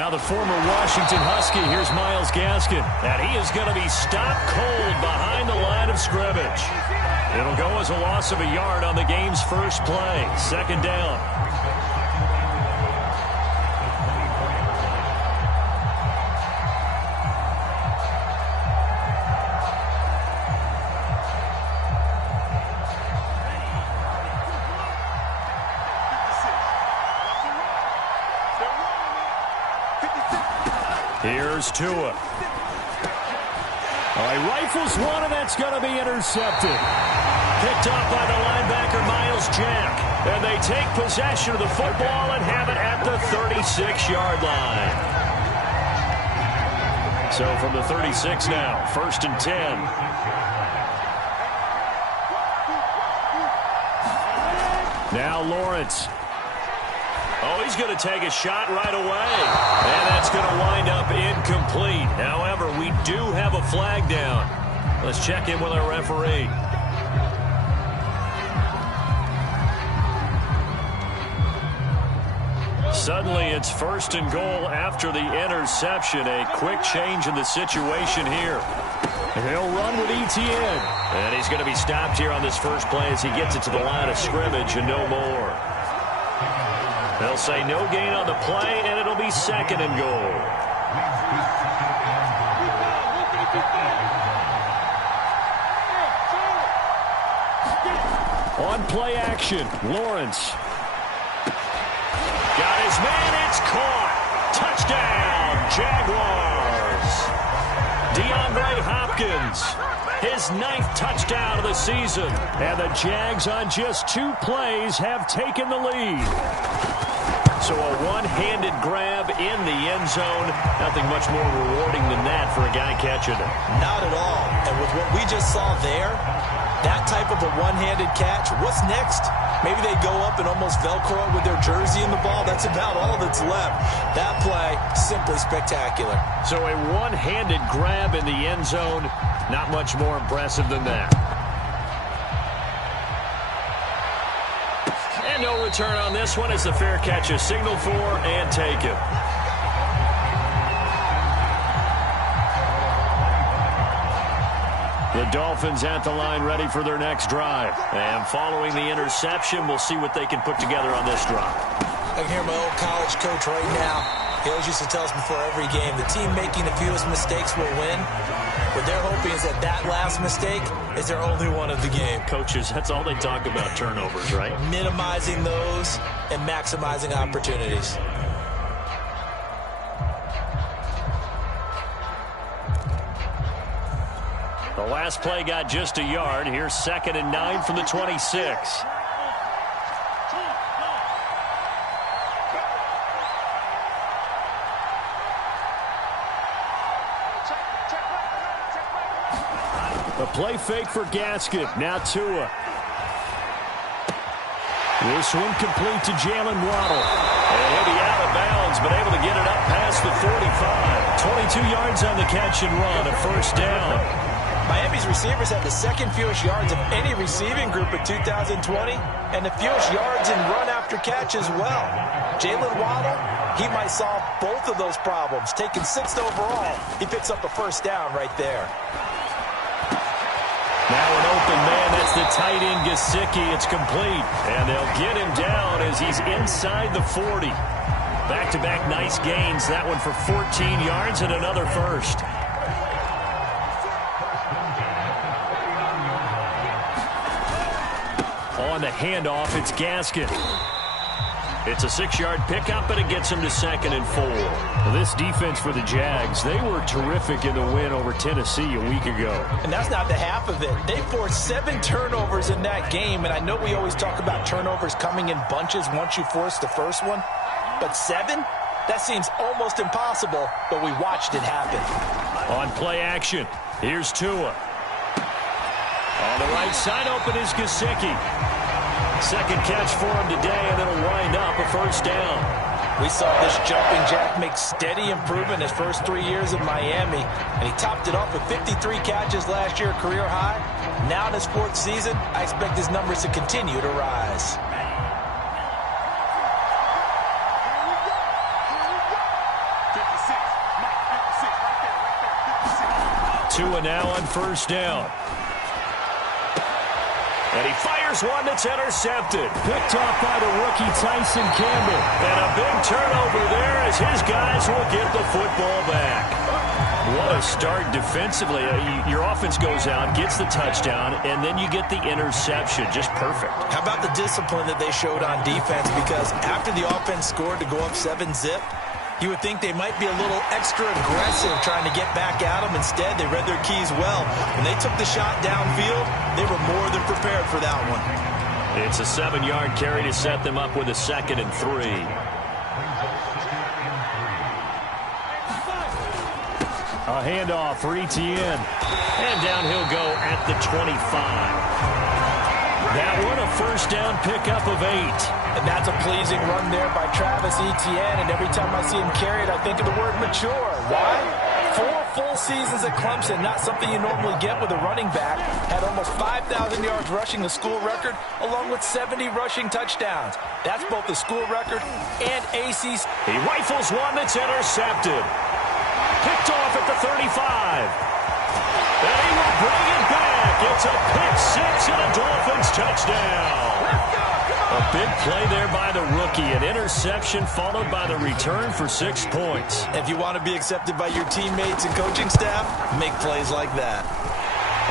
Now the former Washington Husky, here's Myles Gaskin. And he is going to be stopped cold behind the line of scrimmage. It'll go as a loss of a yard on the game's first play. Second down. Here's Tua. He rifles one, and that's going to be intercepted. Picked up by the linebacker, Myles Jack. And they take possession of the football and have it at the 36-yard line. So from the 36 now, 1st and 10. Now Lawrence. Oh, he's going to take a shot right away. And that's going to wind up incomplete. However, we do have a flag down. Let's check in with our referee. Suddenly, it's 1st and goal after the interception. A quick change in the situation here. He'll run with Etienne. And he's going to be stopped here on this first play as he gets it to the line of scrimmage and no more. They'll say no gain on the play, and it'll be 2nd and goal. On play action, Lawrence. Got his man, it's caught. Touchdown, Jaguars. DeAndre Hopkins, his 9th touchdown of the season. And the Jags on just 2 plays have taken the lead. So a one-handed grab in the end zone. Nothing much more rewarding than that for a guy catching it. Not at all. And with what we just saw there, that type of a one-handed catch, what's next? Maybe they go up and almost Velcro it with their jersey in the ball. That's about all that's left. That play, simply spectacular. So a one-handed grab in the end zone. Not much more impressive than that. No return on this one as the fair catch is signaled for and taken. The Dolphins at the line ready for their next drive. And following the interception, we'll see what they can put together on this drive. I can hear my old college coach right now. He always used to tell us before every game, the team making the fewest mistakes will win. What they're hoping is that last mistake is their only one of the game. Coaches, that's all they talk about, turnovers, right? Minimizing those and maximizing opportunities. The last play got just a yard. Here's 2nd and 9 from the 26. A play fake for Gaskin. Now Tua. This one complete to Jalen Waddle. And he'll be out of bounds, but able to get it up past the 45. 22 yards on the catch and run, a 1st down. Miami's receivers have the 2nd fewest yards of any receiving group in 2020, and the fewest yards in run after catch as well. Jalen Waddle, he might solve both of those problems. Taking 6th overall, he picks up a 1st down right there. Now an open man, that's the tight end Gesicki. It's complete, and they'll get him down as he's inside the 40. Back-to-back nice gains, that one for 14 yards and another 1st. On the handoff, it's Gaskin. It's a 6-yard pickup, but it gets him to 2nd and 4. Well, this defense for the Jags, they were terrific in the win over Tennessee a week ago. And that's not the half of it. They forced 7 turnovers in that game, and I know we always talk about turnovers coming in bunches once you force the first one. But 7? That seems almost impossible, but we watched it happen. On play action, here's Tua. On the right side, open is Gesicki. 2nd catch for him today, and it'll wind up a 1st down. We saw this jumping jack make steady improvement his first 3 years in Miami, and he topped it off with 53 catches last year, career high. Now in his 4th season, I expect his numbers to continue to rise. 2 and now on first down. And he fires one that's intercepted. Picked off by the rookie Tyson Campbell. And a big turnover there as his guys will get the football back. What a start defensively. Your offense goes out, gets the touchdown, and then you get the interception. Just perfect. How about the discipline that they showed on defense? Because after the offense scored to go up 7-zip, you would think they might be a little extra aggressive trying to get back at them. Instead, they read their keys well. When they took the shot downfield, they were more than prepared for that one. It's a 7-yard carry to set them up with a 2nd and 3. A handoff for Etienne. And down he'll go at the 25. That one a first down pickup of 8. And that's a pleasing run there by Travis Etienne. And every time I see him carry it, I think of the word mature. Why? 4 full seasons at Clemson, not something you normally get with a running back. Had almost 5,000 yards rushing, the school record, along with 70 rushing touchdowns. That's both the school record and ACC. He rifles one that's intercepted. Picked off at the 35. And he will bring it back. It's a pick-6 and a Dolphins touchdown. A big play there by the rookie. An interception followed by the return for 6 points. If you want to be accepted by your teammates and coaching staff, make plays like that.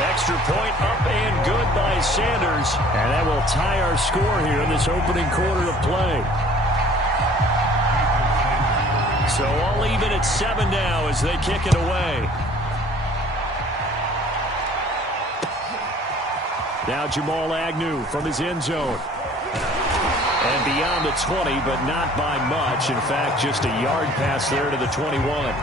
Extra point up and good by Sanders. And that will tie our score here in this opening quarter of play. So all even at 7 now as they kick it away. Now Jamal Agnew from his end zone. And beyond the 20, but not by much. In fact, just a yard pass there to the 21.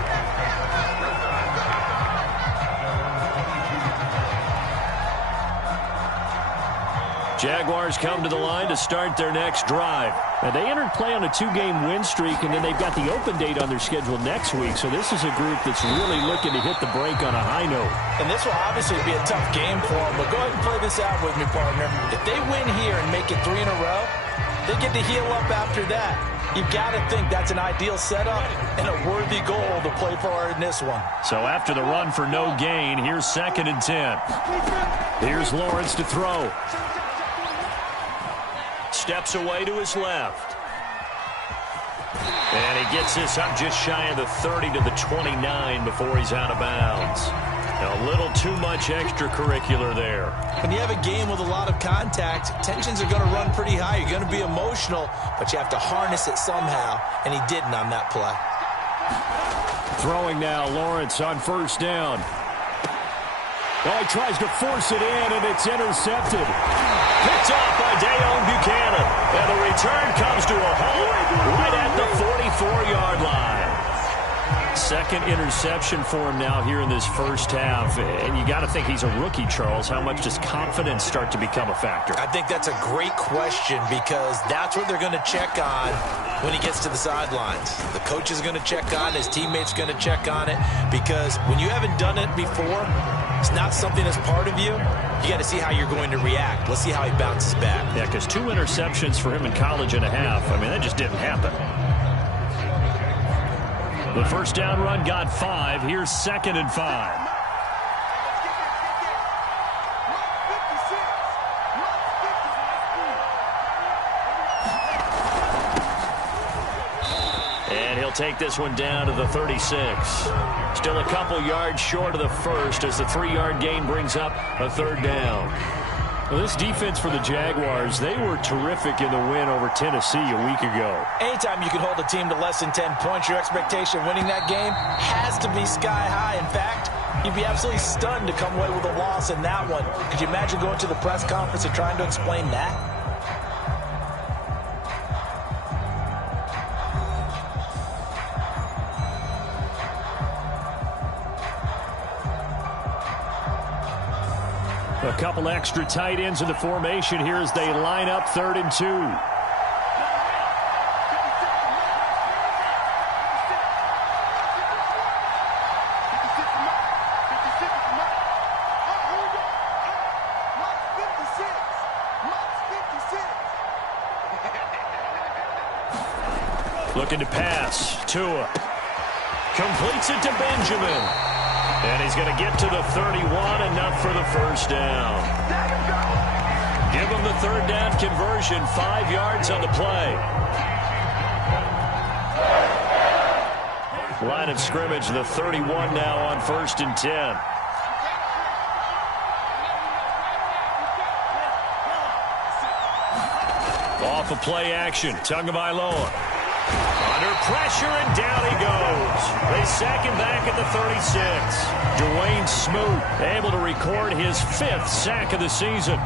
Jaguars come to the line to start their next drive. And they entered play on a 2-game win streak, and then they've got the open date on their schedule next week. So this is a group that's really looking to hit the break on a high note. And this will obviously be a tough game for them, but go ahead and play this out with me, partner. If they win here and make it 3 in a row, they get to heal up after that. You've got to think that's an ideal setup and a worthy goal to play for in this one. So after the run for no gain, here's 2nd and 10. Here's Lawrence to throw. Steps away to his left. And he gets this up just shy of the 30 to the 29 before he's out of bounds. A little too much extracurricular there. When you have a game with a lot of contact, tensions are going to run pretty high. You're going to be emotional, but you have to harness it somehow, and he didn't on that play. Throwing now, Lawrence on first down. Oh, he tries to force it in, and it's intercepted. Picked off by Dayon Buchanan. And the return comes to a halt right at the 44-yard line. 2nd interception for him now here in this first half. And you got to think he's a rookie, Charles. How much does confidence start to become a factor? I think that's a great question because that's what they're going to check on when he gets to the sidelines. The coach is going to check on it. His teammate's going to check on it because when you haven't done it before, it's not something that's part of you. You got to see how you're going to react. Let's see how he bounces back. Yeah, because 2 interceptions for him in college and a half. I mean, that just didn't happen. The first down run got 5. Here's 2nd and 5. And he'll take this one down to the 36. Still a couple yards short of the first as the 3-yard gain brings up a 3rd down. Well, this defense for the Jaguars, they were terrific in the win over Tennessee a week ago. Anytime you can hold a team to less than 10 points, your expectation of winning that game has to be sky high. In fact, you'd be absolutely stunned to come away with a loss in that one. Could you imagine going to the press conference and trying to explain that? A couple extra tight ends in the formation here as they line up 3rd and 2. Looking to pass. Tua completes it to Benjamin. And he's going to get to the 31, enough for the first down. Give him the third down conversion, 5 yards on the play. Line of scrimmage, the 31 now on 1st and 10. Off of play action, Tagovailoa. Under pressure, and down he goes. They sack him back at the 36. Dwayne Smoot able to record his 5th sack of the season.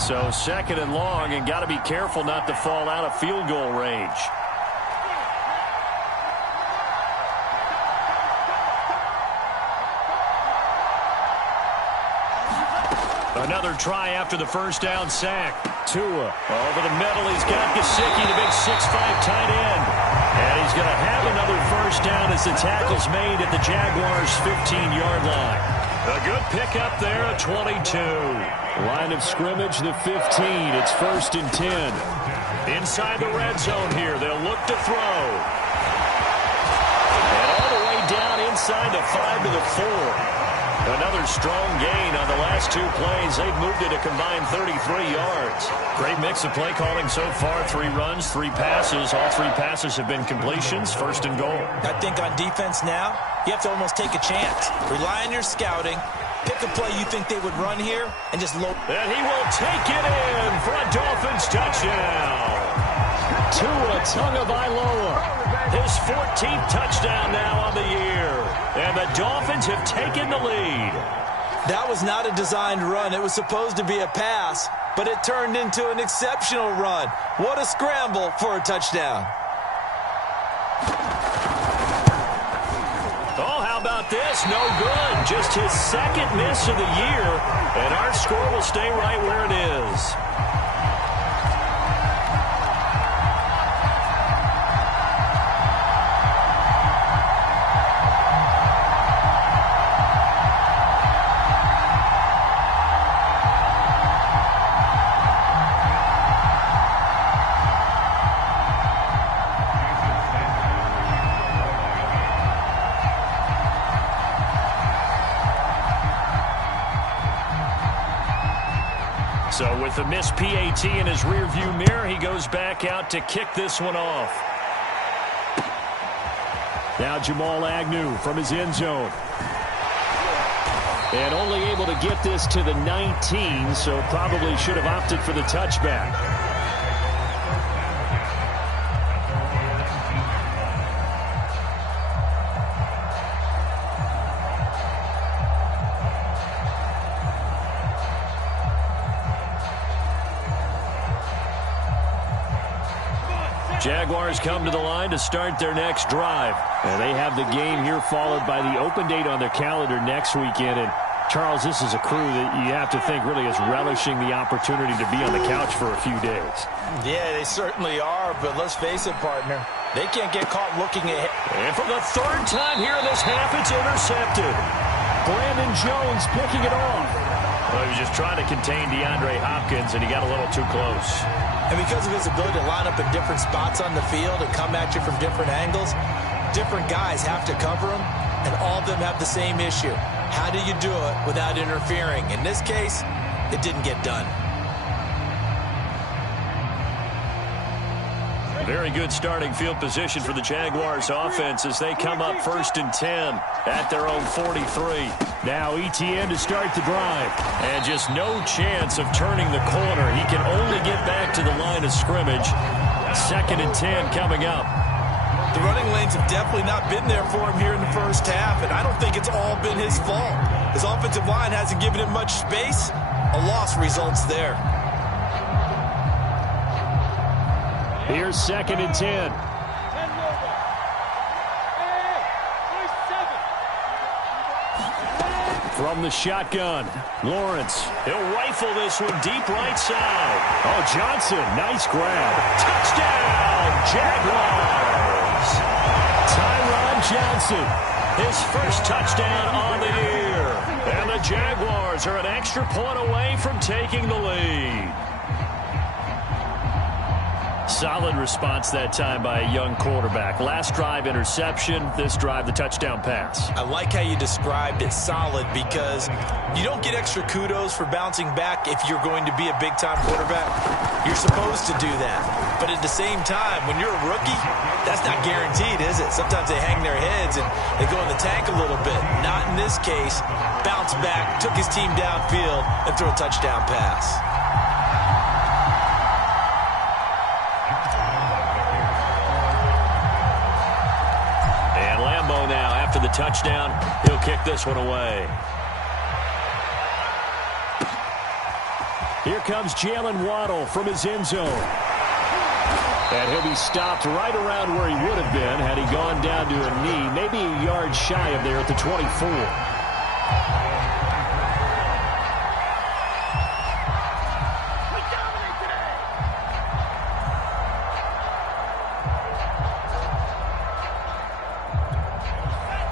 So 2nd and long, and got to be careful not to fall out of field goal range. Another try after the first down sack. Tua over the middle. He's got Gesicki, the big 6'5" tight end. And he's going to have another first down as the tackle's made at the Jaguars' 15-yard line. A good pickup there at 22. Line of scrimmage, the 15. It's 1st and 10. Inside the red zone here. They'll look to throw. And all the way down inside the 5 to the 4. Another strong gain on the last 2 plays. They've moved it a combined 33 yards. Great mix of play calling so far. 3 runs, 3 passes. All 3 passes have been completions. 1st and goal. I think on defense now, you have to almost take a chance. Rely on your scouting. Pick a play you think they would run here and just load. And he will take it in for a Dolphins touchdown. Tua Tagovailoa. His 14th touchdown now on the year. And the Dolphins have taken the lead. That was not a designed run. It was supposed to be a pass, but it turned into an exceptional run. What a scramble for a touchdown. Oh, how about this? No good. Just his 2nd miss of the year. And our score will stay right where it is. So with the missed PAT in his rearview mirror, he goes back out to kick this one off. Now Jamal Agnew from his end zone. And only able to get this to the 19, so probably should have opted for the touchback. Jaguars come to the line to start their next drive. And they have the game here followed by the open date on their calendar next weekend. And Charles, this is a crew that you have to think really is relishing the opportunity to be on the couch for a few days. Yeah, they certainly are, but let's face it, partner. They can't get caught looking ahead. And for the 3rd time here in this half, it's intercepted. Brandon Jones picking it off. Well, he was just trying to contain DeAndre Hopkins, and he got a little too close. And because of his ability to line up in different spots on the field and come at you from different angles, different guys have to cover him, and all of them have the same issue. How do you do it without interfering? In this case, it didn't get done. Very good starting field position for the Jaguars offense as they come up 1st and 10 at their own 43. Now ETN to start the drive. And just no chance of turning the corner. He can only get back to the line of scrimmage. 2nd and 10 coming up. The running lanes have definitely not been there for him here in the first half, and I don't think it's all been his fault. His offensive line hasn't given him much space. A loss results there. Here's 2nd and 10. From the shotgun, Lawrence. He'll rifle this one deep right side. Oh, Johnson, nice grab. Touchdown, Jaguars. Tyron Johnson, his first touchdown on the year. And the Jaguars are an extra point away from taking the lead. Solid response that time by a young quarterback. Last drive, interception. This drive, the touchdown pass. I like how you described it, solid, because you don't get extra kudos for bouncing back if you're going to be a big-time quarterback. You're supposed to do that. But at the same time, when you're a rookie, that's not guaranteed, is it? Sometimes they hang their heads and they go in the tank a little bit. Not in this case. Bounce back, took his team downfield, and threw a touchdown pass. Now after the touchdown, he'll kick this one away. Here comes Jalen Waddle from his end zone. And he'll be stopped right around where he would have been had he gone down to a knee, maybe a yard shy of there at the 24.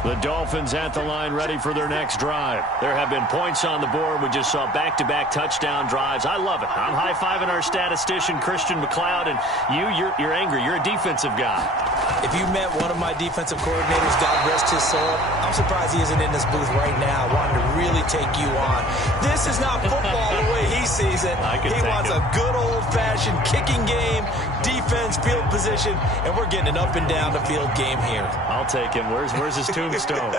The Dolphins at the line, ready for their next drive. There have been points on the board. We just saw back-to-back touchdown drives. I love it. I'm high-fiving our statistician, Christian McLeod, and you're angry. You're a defensive guy. If you met one of my defensive coordinators, God rest his soul, I'm surprised he isn't in this booth right now wanting to really take you on. This is not football the way he sees it. He wants a good old-fashioned kicking game, defense, field position, and we're getting an up-and-down-the-field game here. I'll take him. Where's his tombstone?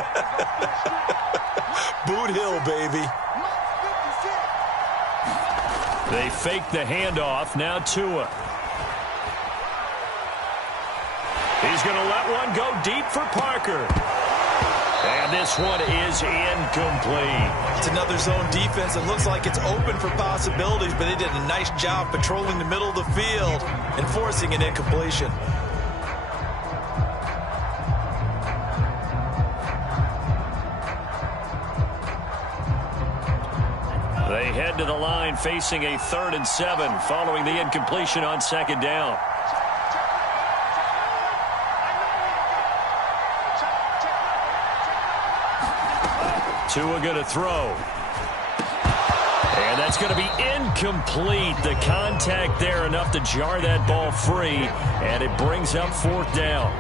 Boot Hill, baby. They fake the handoff. Now Tua. He's going to let one go deep for Parker. And this one is incomplete. It's another zone defense. It looks like it's open for possibilities, but they did a nice job patrolling the middle of the field and forcing an incompletion. They head to the line facing a 3rd and 7 following the incompletion on 2nd down. Tua going to throw. And that's going to be incomplete. The contact there enough to jar that ball free, and it brings up 4th down.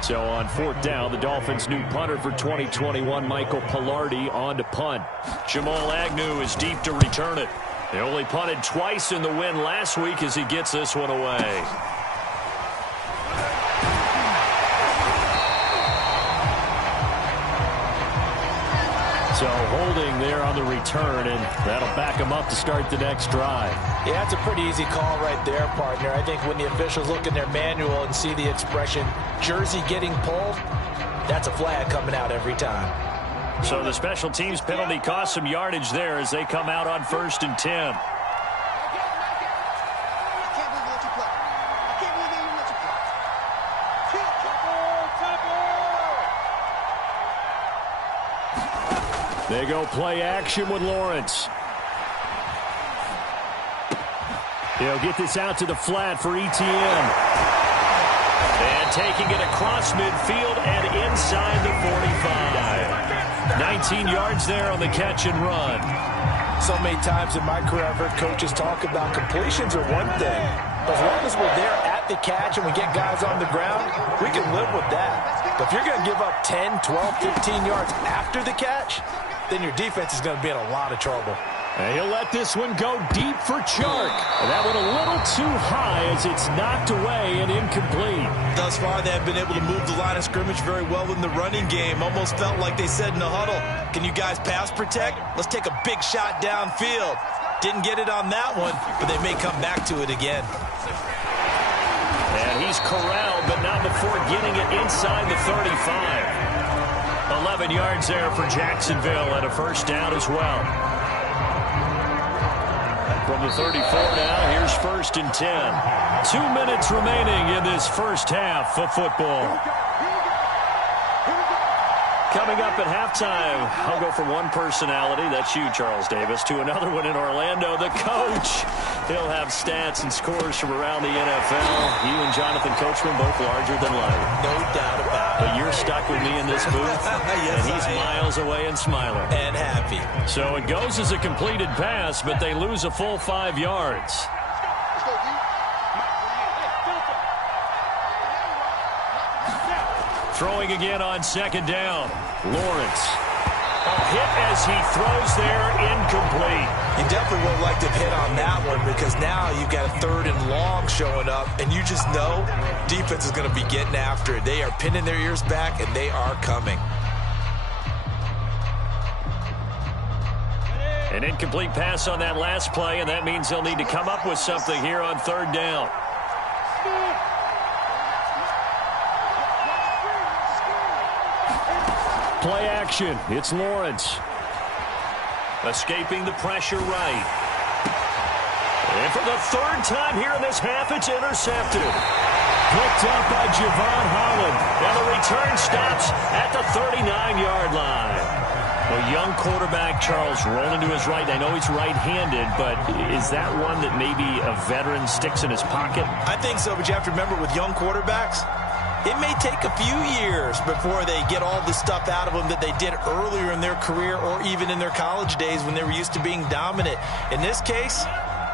So on 4th down, the Dolphins' new punter for 2021, Michael Pilardi, on to punt. Jamal Agnew is deep to return it. They only punted twice in the win last week as he gets this one away. So holding there on the return, and that'll back him up to start the next drive. Yeah, that's a pretty easy call right there, partner. I think when the officials look in their manual and see the expression, jersey getting pulled, that's a flag coming out every time. So the special teams penalty cost some yardage there as they come out on 1st and 10. They go play action with Lawrence. He'll get this out to the flat for ETN. And taking it across midfield and inside the 45. 19 yards there on the catch and run. So many times in my career, I've heard coaches talk about completions are one thing. But as long as we're there at the catch and we get guys on the ground, we can live with that. But if you're going to give up 10, 12, 15 yards after the catch, then your defense is going to be in a lot of trouble. And he'll let this one go deep for Chark. And that one a little too high as it's knocked away and incomplete. Thus far, they have been able to move the line of scrimmage very well in the running game. Almost felt like they said in the huddle, can you guys pass protect? Let's take a big shot downfield. Didn't get it on that one, but they may come back to it again. And he's corralled, but not before getting it inside the 35. 11 yards there for Jacksonville and a 1st down as well. From the 34 now, here's 1st and 10. 2 minutes remaining in this first half of football. Coming up at halftime, I'll go from one personality, that's you, Charles Davis, to another one in Orlando, the coach. He'll have stats and scores from around the NFL. You and Jonathan Coachman both larger than life. No doubt about it. But you're stuck with me in this booth, yes, and he's miles away and smiling. And happy. So it goes as a completed pass, but they lose a full 5 yards. Throwing again on second down. Lawrence. A hit as he throws there, incomplete. You definitely would have liked to hit on that one because now you've got a 3rd and long showing up, and you just know defense is going to be getting after it. They are pinning their ears back, and they are coming. An incomplete pass on that last play, and that means they'll need to come up with something here on 3rd down. Play action. It's Lawrence. Escaping the pressure right. And for the 3rd time here in this half, it's intercepted. Picked up by Javon Holland. And the return stops at the 39-yard line. A young quarterback, Charles, rolling to his right. I know he's right-handed, but is that one that maybe a veteran sticks in his pocket? I think so, but you have to remember with young quarterbacks, it may take a few years before they get all the stuff out of them that they did earlier in their career or even in their college days when they were used to being dominant. In this case,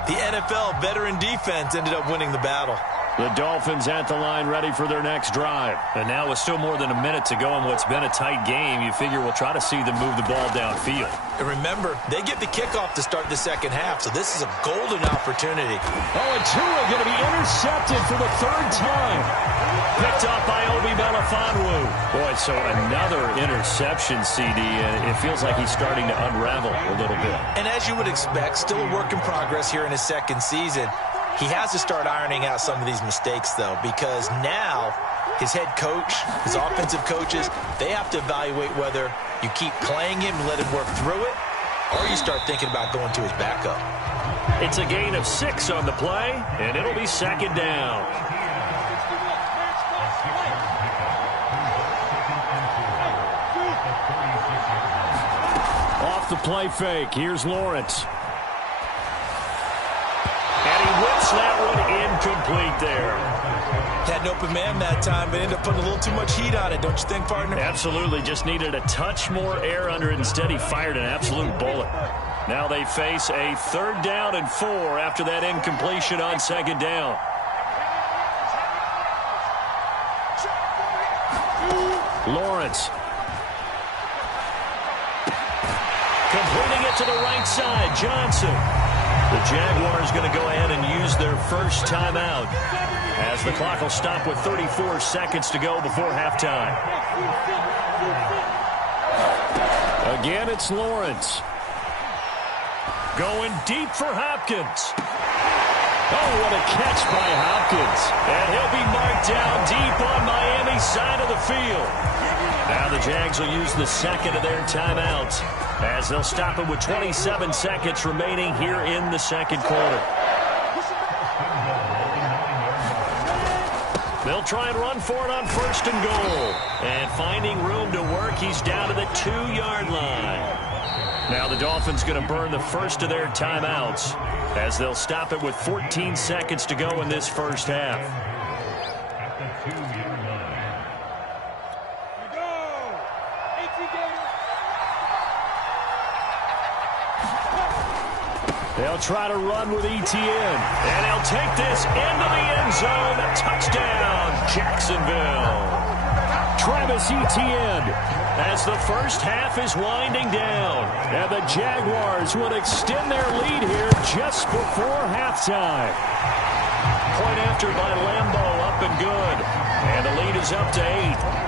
the NFL veteran defense ended up winning the battle. The Dolphins at the line ready for their next drive. And now with still more than a minute to go in what's been a tight game, you figure we'll try to see them move the ball downfield. And remember, they get the kickoff to start the second half, so this is a golden opportunity. Oh, and Tua going to be intercepted for the 3rd time. Picked up by Obi Melifonwu. Boy, so another interception, CD, and it feels like he's starting to unravel a little bit. And as you would expect, still a work in progress here in his 2nd season. He has to start ironing out some of these mistakes, though, because now his head coach, his offensive coaches, they have to evaluate whether you keep playing him and let him work through it, or you start thinking about going to his backup. It's a gain of 6 on the play, and it'll be 2nd down. Off the play fake, here's Lawrence. And he whips that one incomplete there. Had an open man that time, but ended up putting a little too much heat on it, don't you think, partner? Absolutely, just needed a touch more air under it. Instead, he fired an absolute bullet. Now they face a 3rd down and 4 after that incompletion on 2nd down. Lawrence. Completing it to the right side, Johnson. The Jaguars going to go ahead and use their first timeout as the clock will stop with 34 seconds to go before halftime. Again, it's Lawrence. Going deep for Hopkins. Oh, what a catch by Hopkins. And he'll be marked down deep on Miami's side of the field. Now the Jags will use the 2nd of their timeouts as they'll stop it with 27 seconds remaining here in the 2nd quarter. They'll try and run for it on 1st and goal. And finding room to work, he's down to the 2-yard line. Now the Dolphins going to burn the first of their timeouts as they'll stop it with 14 seconds to go in this first half. They'll try to run with Etienne. And he'll take this into the end zone. Touchdown, Jacksonville. Travis Etienne as the first half is winding down. And the Jaguars would extend their lead here just before halftime. Point after by Lambeau, up and good. And the lead is up to 8.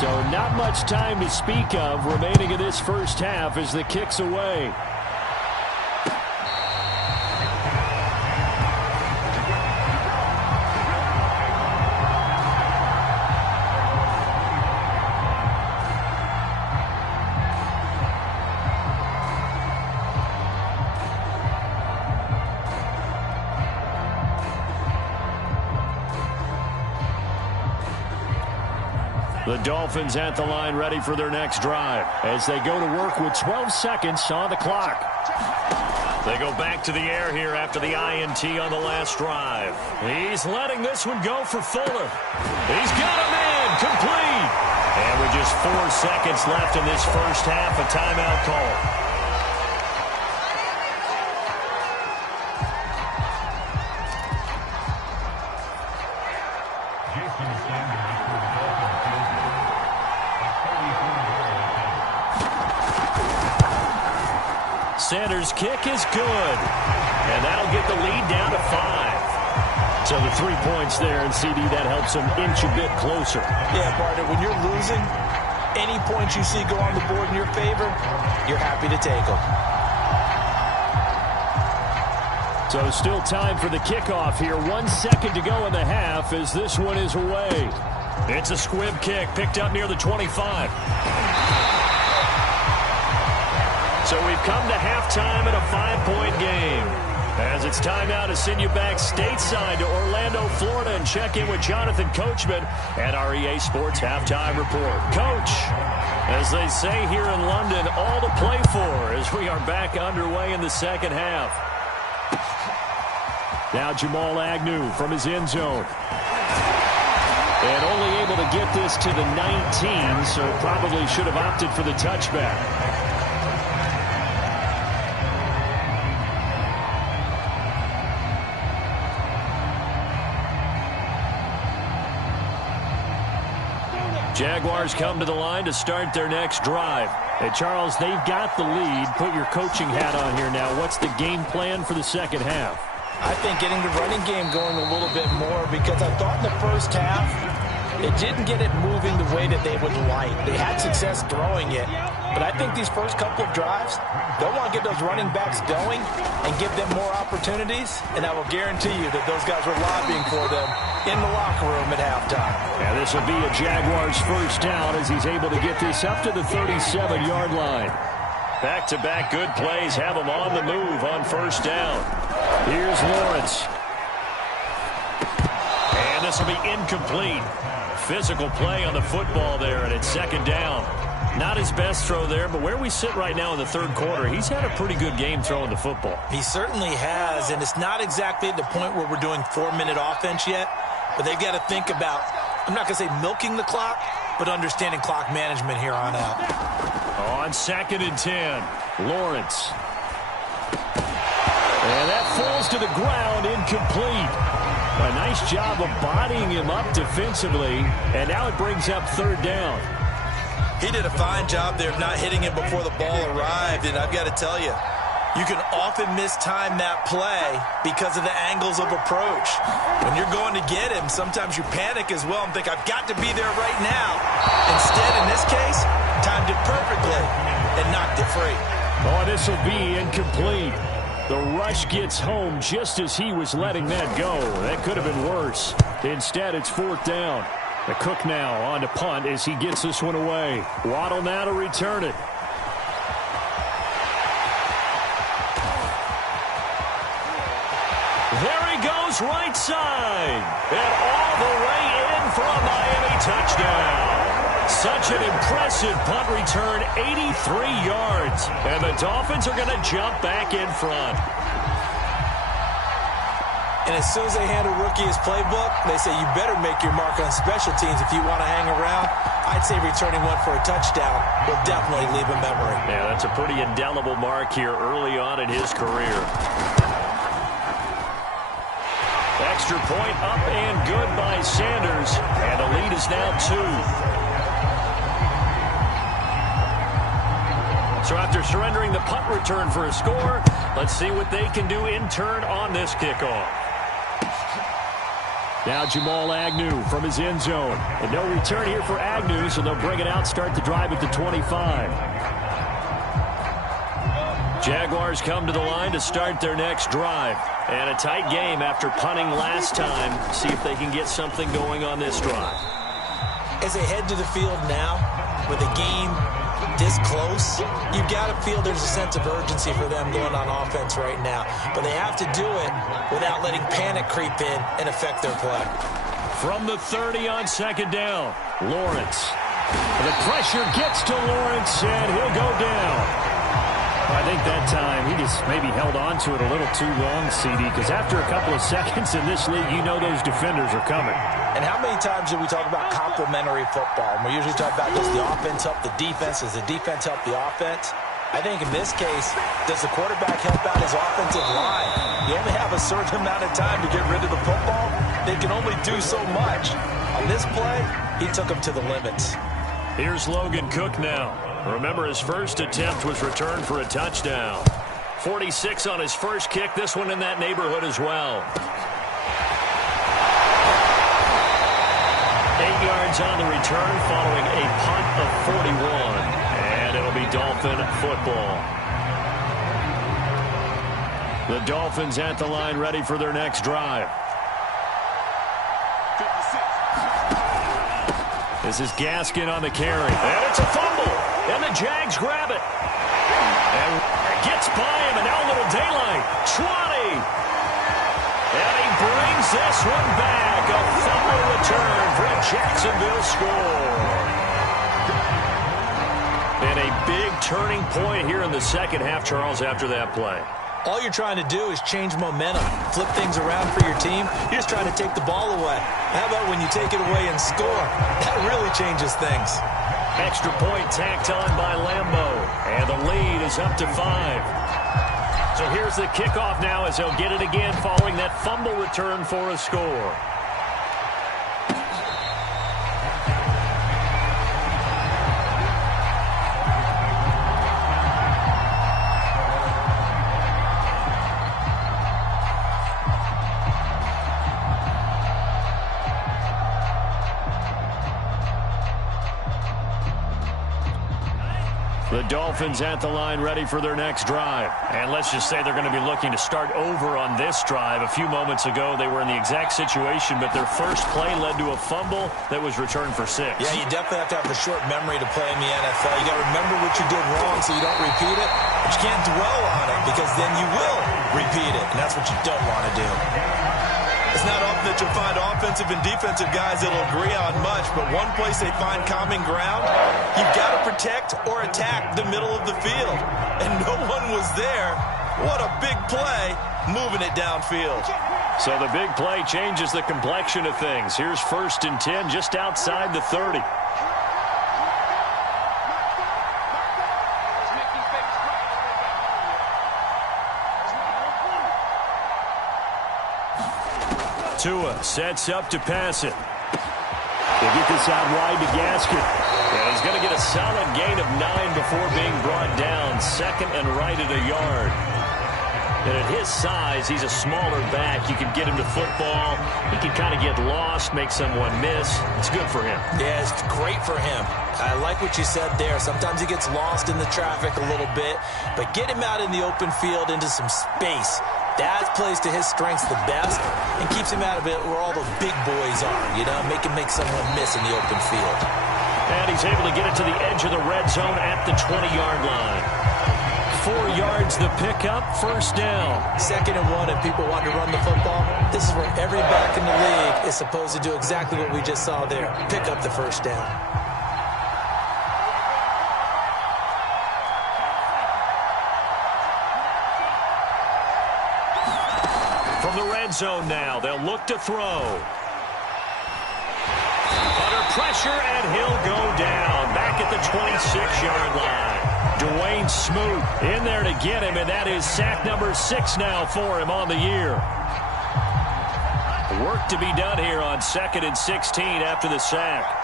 So not much time to speak of remaining in this first half as the kick's away. The Dolphins at the line ready for their next drive as they go to work with 12 seconds on the clock. They go back to the air here after the INT on the last drive. He's letting this one go for Fuller. He's got a man complete. And with just 4 seconds left in this first half, a timeout call. Sanders' kick is good. And that'll get the lead down to 5. So the 3 points there, and CD, that helps them inch a bit closer. Yeah, partner, when you're losing, any points you see go on the board in your favor, you're happy to take them. So still time for the kickoff here. 1 second to go in the half as this one is away. It's a squib kick picked up near the 25. So we've come to halftime in a 5-point game. As it's time now to send you back stateside to Orlando, Florida, and check in with Jonathan Coachman at our EA Sports Halftime Report. Coach, as they say here in London, all to play for as we are back underway in the second half. Now Jamal Agnew from his end zone. And only able to get this to the 19, so probably should have opted for the touchback. Jaguars come to the line to start their next drive. Hey, Charles, they've got the lead. Put your coaching hat on here now. What's the game plan for the second half? I think getting the running game going a little bit more, because I thought in the first half it didn't get it moving the way that they would like. They had success throwing it, but I think these first couple of drives, they'll want to get those running backs going and give them more opportunities, and I will guarantee you that those guys were lobbying for them in the locker room at halftime. Yeah, this will be a Jaguars first down as he's able to get this up to the 37-yard line. Back-to-back good plays have them on the move on first down. Here's Lawrence. And this will be incomplete. Physical play on the football there, and it's second down. Not his best throw there, but where we sit right now in the third quarter, he's had a pretty good game throwing the football. He certainly has, and it's not exactly at the point where we're doing 4-minute offense yet, but they've got to think about, I'm not going to say milking the clock, but understanding clock management here on out. On 2nd and 10, Lawrence. And that falls to the ground, incomplete. A nice job of bodying him up defensively, and now it brings up third down. He did a fine job there of not hitting him before the ball arrived, and I've got to tell you, you can often mistime that play because of the angles of approach. When you're going to get him, sometimes you panic as well and think, I've got to be there right now. Instead, in this case, timed it perfectly and knocked it free. Oh, this will be incomplete. The rush gets home just as he was letting that go. That could have been worse. Instead, it's fourth down. The Cook now on to punt as he gets this one away. Waddle now to return it. There he goes, right side. And all the way in for a Miami touchdown. Such an impressive punt return, 83 yards. And the Dolphins are going to jump back in front. And as soon as they hand a rookie his playbook, they say you better make your mark on special teams if you want to hang around. I'd say returning one for a touchdown will definitely leave a memory. Yeah, that's a pretty indelible mark here early on in his career. Extra point up and good by Sanders. And the lead is now 2. So after surrendering the punt return for a score, let's see what they can do in turn on this kickoff. Now Jamal Agnew from his end zone. And no return here for Agnew, so they'll bring it out, start the drive at the 25. Jaguars come to the line to start their next drive. And a tight game after punting last time. See if they can get something going on this drive. As they head to the field now, with a game this close, you've got to feel there's a sense of urgency for them going on offense right now. But they have to do it without letting panic creep in and affect their play. From the 30 on second down, Lawrence. The pressure gets to Lawrence, and he'll go down. I think that time he just maybe held on to it a little too long, CD, because after a couple of seconds in this league, you know those defenders are coming. And how many times do we talk about complementary football? And we usually talk about does the offense help the defense? Does the defense help the offense? I think in this case, does the quarterback help out his offensive line? You only have a certain amount of time to get rid of the football. They can only do so much. On this play, he took them to the limits. Here's Logan Cook now. Remember, his first attempt was returned for a touchdown. 46 on his first kick. This one in that neighborhood as well. 8 yards on the return following a punt of 41. And it'll be Dolphin football. The Dolphins at the line ready for their next drive. This is Gaskin on the carry. And it's a fumble. And the Jags grab it. And gets by him, and now a little daylight. 20. And he brings this one back. A fumble return for a Jacksonville score. And a big turning point here in the second half, Charles, after that play. All you're trying to do is change momentum, flip things around for your team. You're just trying to take the ball away. How about when you take it away and score? That really changes things. Extra point tacked on by Lambo. And the lead is up to 5. So here's the kickoff now as they'll get it again following that fumble return for a score. The Dolphins at the line ready for their next drive. And let's just say they're going to be looking to start over on this drive. A few moments ago, they were in the exact situation, but their first play led to a fumble that was returned for 6. Yeah, you definitely have to have a short memory to play in the NFL. You got to remember what you did wrong so you don't repeat it. But you can't dwell on it because then you will repeat it, and that's what you don't want to do. It's not often that you'll find offensive and defensive guys that will agree on much, but one place they find common ground, you've got to protect or attack the middle of the field. And no one was there. What a big play, moving it downfield. So the big play changes the complexion of things. Here's 1st and 10 just outside the 30. Tua sets up to pass it. They get this out wide to Gaskin. And he's going to get a solid gain of 9 before being brought down. 2nd and right at a yard. And at his size, he's a smaller back. You can get him to football. He can kind of get lost, make someone miss. It's good for him. Yeah, it's great for him. I like what you said there. Sometimes he gets lost in the traffic a little bit. But get him out in the open field into some space. That plays to his strengths the best and keeps him out of it where all the big boys are, you know, make him make someone miss in the open field. And he's able to get it to the edge of the red zone at the 20-yard line. 4 yards the pickup, 1st down. 2nd and 1, and people want to run the football. This is where every back in the league is supposed to do exactly what we just saw there. Pick up the 1st down. From the red zone now, they'll look to throw. Under pressure, and he'll go down. Back at the 26-yard line. Dwayne Smoot in there to get him, and that is sack number 6 now for him on the year. Work to be done here on 2nd and 16 after the sack.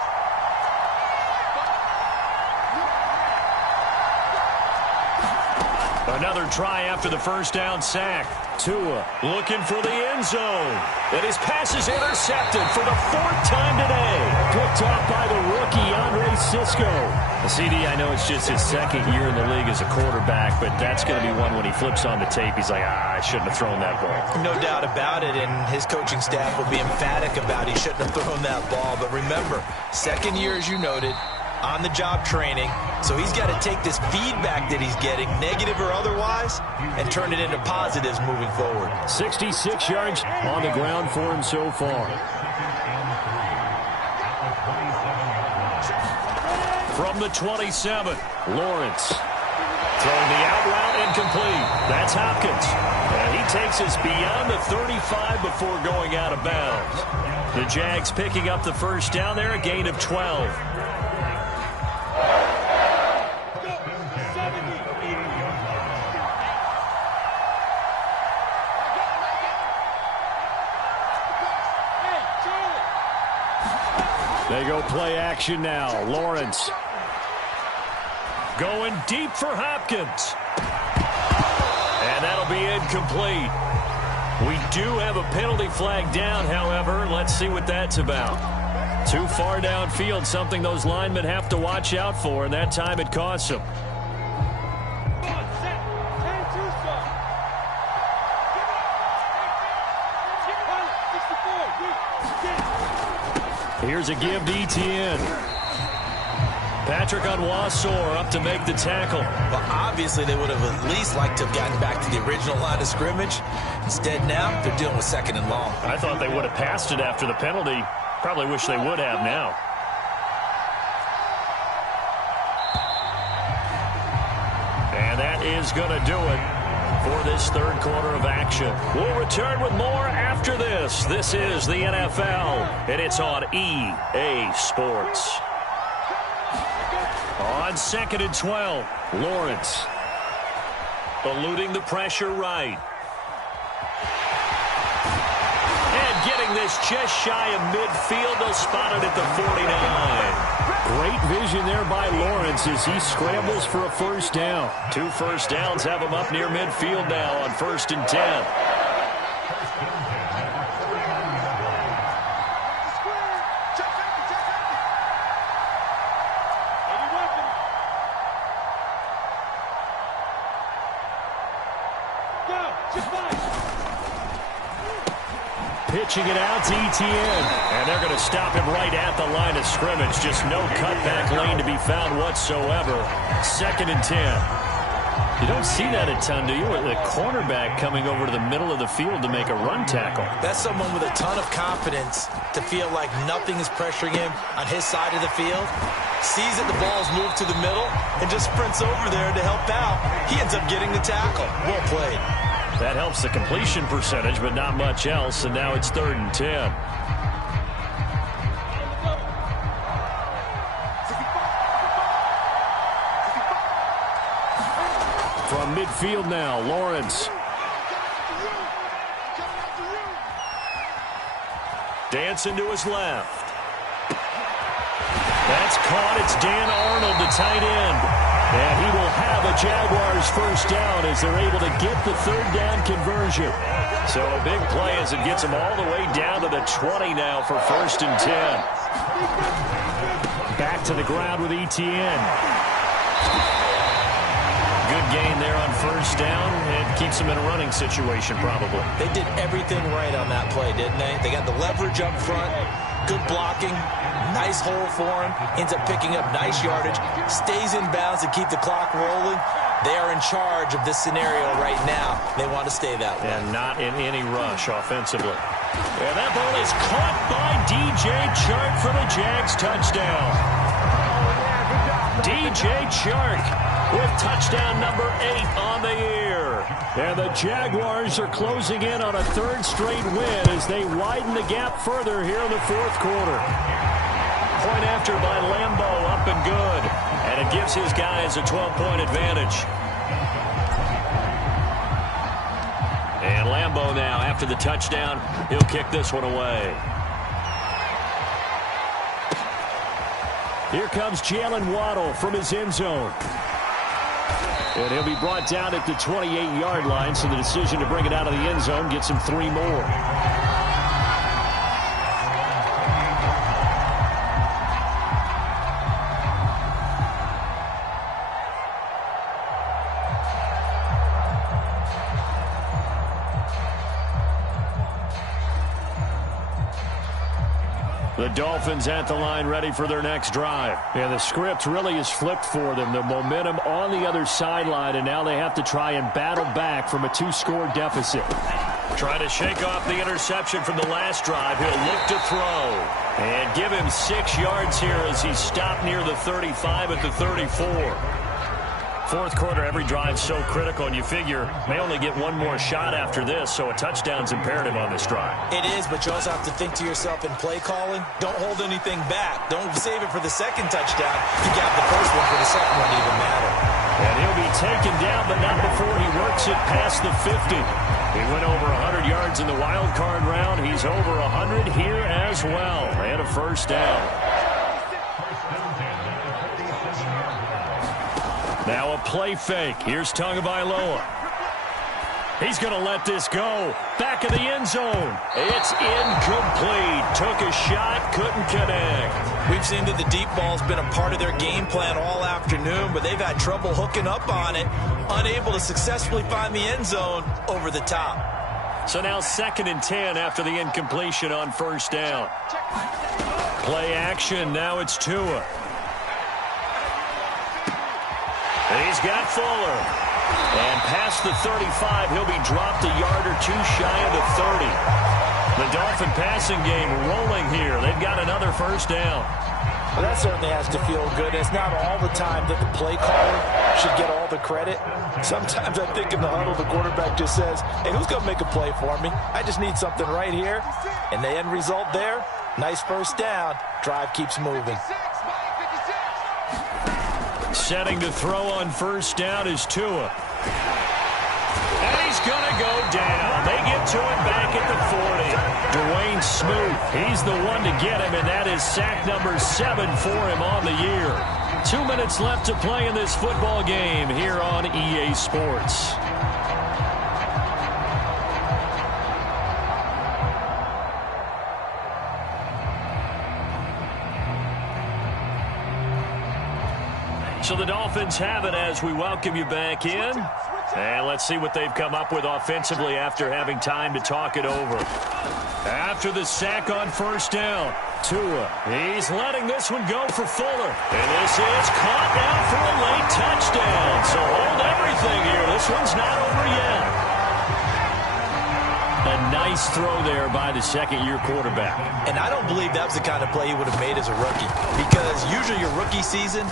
Another try after the 1st down sack. Tua looking for the end zone. And his pass is intercepted for the 4th time today. Picked off by the rookie, Andre Cisco. The CD, I know it's just his 2nd year in the league as a quarterback, but that's going to be one when he flips on the tape. He's like, I shouldn't have thrown that ball. No doubt about it, and his coaching staff will be emphatic about he shouldn't have thrown that ball. But remember, 2nd year, as you noted, on-the-job training, so he's got to take this feedback that he's getting, negative or otherwise, and turn it into positives moving forward. 66 yards on the ground for him so far. From the 27, Lawrence. Throwing the out route incomplete. That's Hopkins. And he takes us beyond the 35 before going out of bounds. The Jags picking up the 1st down there, a gain of 12. They go play action now. Lawrence going deep for Hopkins. And be incomplete. We do have a penalty flag down, however. Let's see what that's about. Too far downfield, something those linemen have to watch out for, and that time it costs them. Here's a give to Etienne. Patrick Onwuasor up to make the tackle. Well, obviously they would have at least liked to have gotten back to the original line of scrimmage. Instead now, they're dealing with 2nd and long. I thought they would have passed it after the penalty. Probably wish they would have now. And that is going to do it for this third quarter of action. We'll return with more after this. This is the NFL, and it's on EA Sports. On 2nd and 12, Lawrence eluding the pressure right. And getting this just shy of midfield. They'll spot it at the 49. Great vision there by Lawrence as he scrambles for a first down. 2 first downs have him up near midfield now on 1st and 10. Pitching it out to Etienne. And they're going to stop him right at the line of scrimmage. Just no cutback lane to be found whatsoever. 2nd and 10. You don't see that a ton, do you? The cornerback coming over to the middle of the field to make a run tackle. That's someone with a ton of confidence to feel like nothing is pressuring him on his side of the field. Sees that the ball's moved to the middle and just sprints over there to help out. He ends up getting the tackle. Well played. That helps the completion percentage, but not much else, and now it's 3rd and 10. From midfield now, Lawrence. Dancing to his left. That's caught. It's Dan Arnold, the tight end. And he will have a Jaguars first down as they're able to get the 3rd down conversion. So a big play as it gets them all the way down to the 20 now for 1st and 10. Back to the ground with Etienne. Good gain there on 1st down. It keeps them in a running situation probably. They did everything right on that play, didn't they? They got the leverage up front. Good blocking. Nice hole for him. Ends up picking up nice yardage. Stays in bounds to keep the clock rolling. They are in charge of this scenario right now. They want to stay that way. And not in any rush offensively. And that ball is caught by DJ Chark for the Jags touchdown. DJ Chark with touchdown number 8 on the year. And the Jaguars are closing in on a 3rd straight win as they widen the gap further here in the 4th quarter. Point after by Lambeau, up and good. And it gives his guys a 12-point advantage. And Lambeau now, after the touchdown, he'll kick this one away. Here comes Jalen Waddle from his end zone. And he'll be brought down at the 28-yard line, so the decision to bring it out of the end zone gets him 3 more. The Dolphins at the line ready for their next drive. And the script really is flipped for them. The momentum on the other sideline, and now they have to try and battle back from a 2-score deficit. Trying to shake off the interception from the last drive. He'll look to throw. And give him 6 yards here as he's stopped near the 35 at the 34. 4th quarter, every drive's so critical, and you figure may only get 1 more shot after this, so a touchdown's imperative on this drive. It is, but you also have to think to yourself in play calling, don't hold anything back. Don't save it for the 2nd touchdown. You got the 1st one for the 2nd one to even matter. And he'll be taken down, but not before he works it past the 50. He went over 100 yards in the wild card round. He's over 100 here as well, and a first down. Now a play fake. Here's Tagovailoa. He's going to let this go. Back of the end zone. It's incomplete. Took a shot, couldn't connect. We've seen that the deep ball's been a part of their game plan all afternoon, but they've had trouble hooking up on it, unable to successfully find the end zone over the top. So now 2nd and 10 after the incompletion on first down. Play action. Now it's Tua. And he's got Fuller. And past the 35, he'll be dropped a yard or two shy of the 30. The Dolphin passing game rolling here. They've got another first down. Well, that certainly has to feel good. It's not all the time that the play caller should get all the credit. Sometimes I think in the huddle, the quarterback just says, hey, who's going to make a play for me? I just need something right here. And the end result there, nice first down. Drive keeps moving. Setting to throw on first down is Tua. And he's going to go down. They get to him back at the 40. Dwayne Smoot, he's the one to get him, and that is sack number 7 for him on the year. 2 minutes left to play in this football game here on EA Sports. So the Dolphins have it as we welcome you back in. And let's see what they've come up with offensively after having time to talk it over. After the sack on first down, Tua, he's letting this one go for Fuller. And this is caught down for a late touchdown. So hold everything here. This one's not over yet. A nice throw there by the second-year quarterback. And I don't believe that was the kind of play he would have made as a rookie. Because usually your rookie season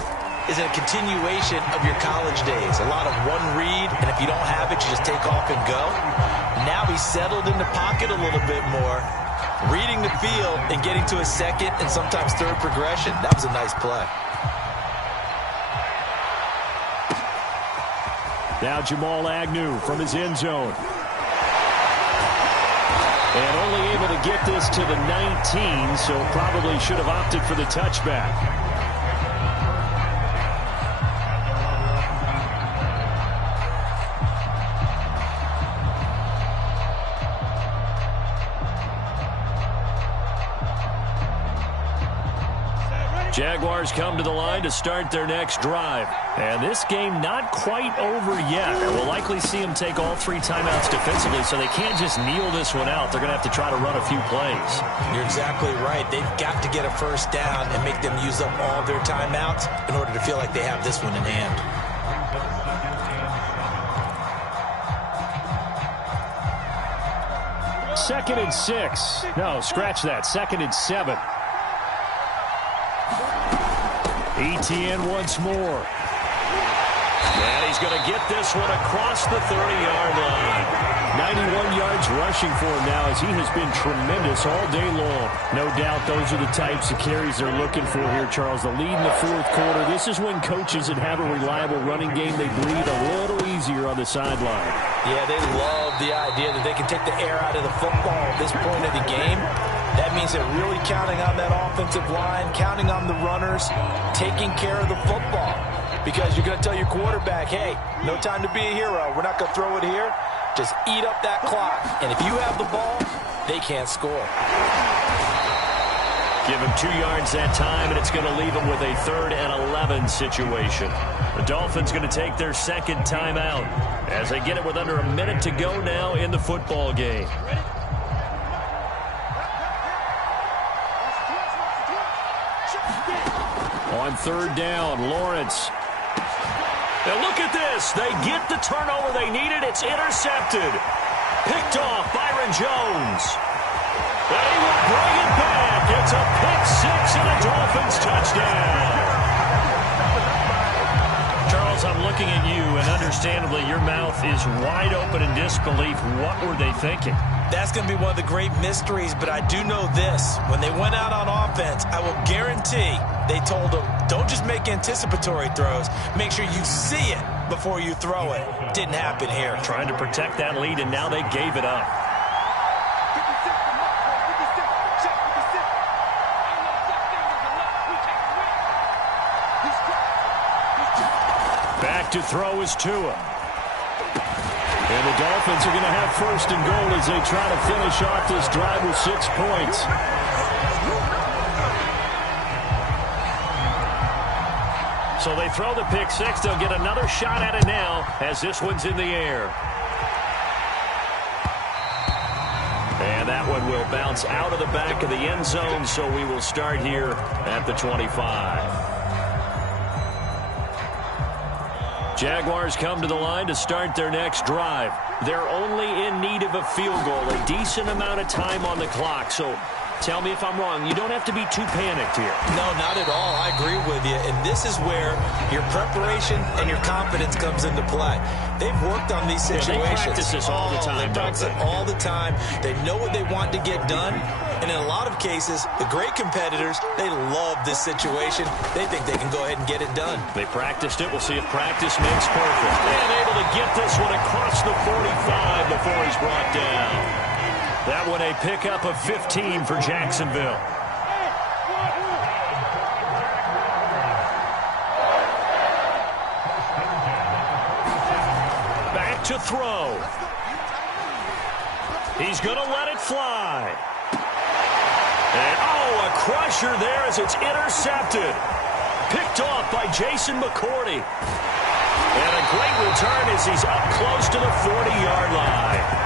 is a continuation of your college days. A lot of one read, and if you don't have it, you just take off and go. Now he's settled in the pocket a little bit more, reading the field and getting to a second and sometimes third progression. That was a nice play. Now Jamal Agnew from his end zone. And only able to get this to the 19, so probably should have opted for the touchback. Jaguars come to the line to start their next drive. And this game not quite over yet. We'll likely see them take all 3 timeouts defensively, so they can't just kneel this one out. They're going to have to try to run a few plays. You're exactly right. They've got to get a first down and make them use up all their timeouts in order to feel like they have this one in hand. Second and 6. No, scratch that. 2nd and 7. ETN once more. And he's going to get this one across the 30-yard line. 91 yards rushing for him now as he has been tremendous all day long. No doubt those are the types of carries they're looking for here, Charles. The lead in the 4th quarter. This is when coaches that have a reliable running game, they breathe a little easier on the sideline. Yeah, they love the idea that they can take the air out of the football at this point of the game. That means they're really counting on that offensive line, counting on the runners, taking care of the football. Because you're going to tell your quarterback, hey, no time to be a hero. We're not going to throw it here. Just eat up that clock. And if you have the ball, they can't score. Give him 2 yards that time, and it's going to leave him with a 3rd and 11 situation. The Dolphins going to take their 2nd timeout as they get it with under a minute to go now in the football game. On 3rd down, Lawrence. Now look at this. They get the turnover they needed. It's intercepted. Picked off Byron Jones. And he will bring it back. It's a pick 6 and a Dolphins touchdown. Charles, I'm looking at you, and understandably your mouth is wide open in disbelief. What were they thinking? That's going to be one of the great mysteries, but I do know this. When they went out on offense, I will guarantee they told them, don't just make anticipatory throws. Make sure you see it before you throw it. Didn't happen here. Trying to protect that lead, and now they gave it up. Back to throw is Tua. And the Dolphins are going to have first and goal as they try to finish off this drive with 6 points. So they throw the pick six. They'll get another shot at it now as this one's in the air. And that one will bounce out of the back of the end zone, so we will start here at the 25. Jaguars come to the line to start their next drive. They're only in need of a field goal, a decent amount of time on the clock. So tell me if I'm wrong. You don't have to be too panicked here. No, not at all. I agree with you. And this is where your preparation and your confidence comes into play. They've worked on these situations. They practice this all the time. They practice it all the time. They know what they want to get done. And in a lot of cases, the great competitors, they love this situation. They think they can go ahead and get it done. They practiced it. We'll see if practice makes perfect. And able to get this one across the 45 before he's brought down. That one a pickup of 15 for Jacksonville. Back to throw. He's going to let it fly. And, oh, a crusher there as it's intercepted. Picked off by Jason McCourty. And a great return as he's up close to the 40-yard line.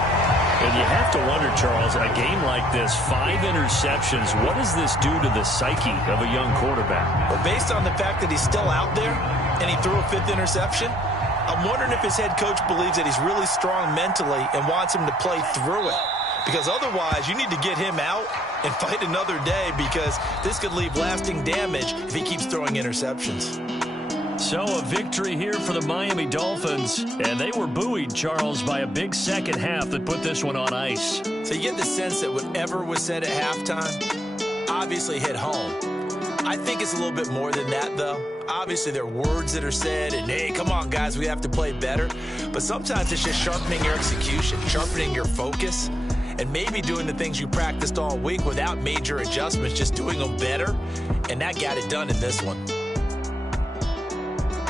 And you have to wonder, Charles, in a game like this, 5 interceptions, what does this do to the psyche of a young quarterback? Well, based on the fact that he's still out there and he threw a 5th interception, I'm wondering if his head coach believes that he's really strong mentally and wants him to play through it. Because otherwise, you need to get him out and fight another day, because this could leave lasting damage if he keeps throwing interceptions. So a victory here for the Miami Dolphins, and they were buoyed, Charles, by a big second half that put this one on ice. So you get the sense that whatever was said at halftime obviously hit home. I think it's a little bit more than that, though. Obviously, there are words that are said, and, hey, come on, guys, we have to play better. But sometimes it's just sharpening your execution, sharpening your focus, and maybe doing the things you practiced all week without major adjustments, just doing them better. And that got it done in this one.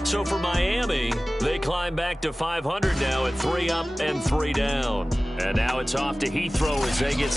So for Miami, they climb back to 500 now at 3 up and 3 down. And now it's off to Heathrow as they get